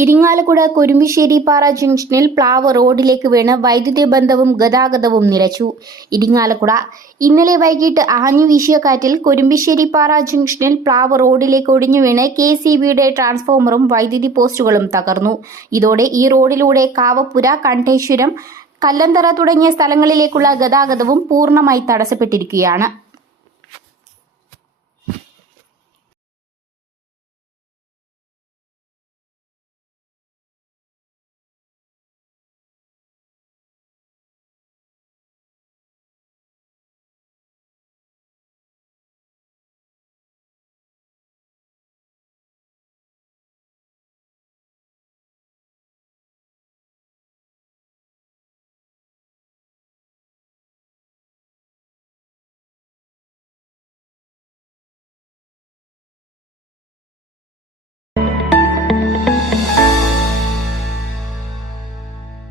ഇരിങ്ങാലക്കുട കുരുമ്പിശ്ശേരിപ്പാറ ജംഗ്ഷനിൽ പ്ലാവ് റോഡിലേക്ക് വീണ് വൈദ്യുതി ബന്ധവും ഗതാഗതവും നിലച്ചു ഇരിങ്ങാലക്കുട ഇന്നലെ വൈകിട്ട് ആഞ്ഞു വീശിയ കാറ്റിൽ കുരുമ്പിശ്ശേരിപ്പാറ ജംഗ്ഷനിൽ പ്ലാവ് റോഡിലേക്ക് ഒടിഞ്ഞു വീണ് കെ സി ബിയുടെ ട്രാൻസ്ഫോമറും വൈദ്യുതി പോസ്റ്റുകളും തകർന്നു. ഇതോടെ ഈ റോഡിലൂടെ കാവപ്പുര കണ്ഠേശ്വരം കല്ലന്തറ തുടങ്ങിയ സ്ഥലങ്ങളിലേക്കുള്ള ഗതാഗതവും പൂർണമായി തടസ്സപ്പെട്ടിരിക്കുകയാണ്.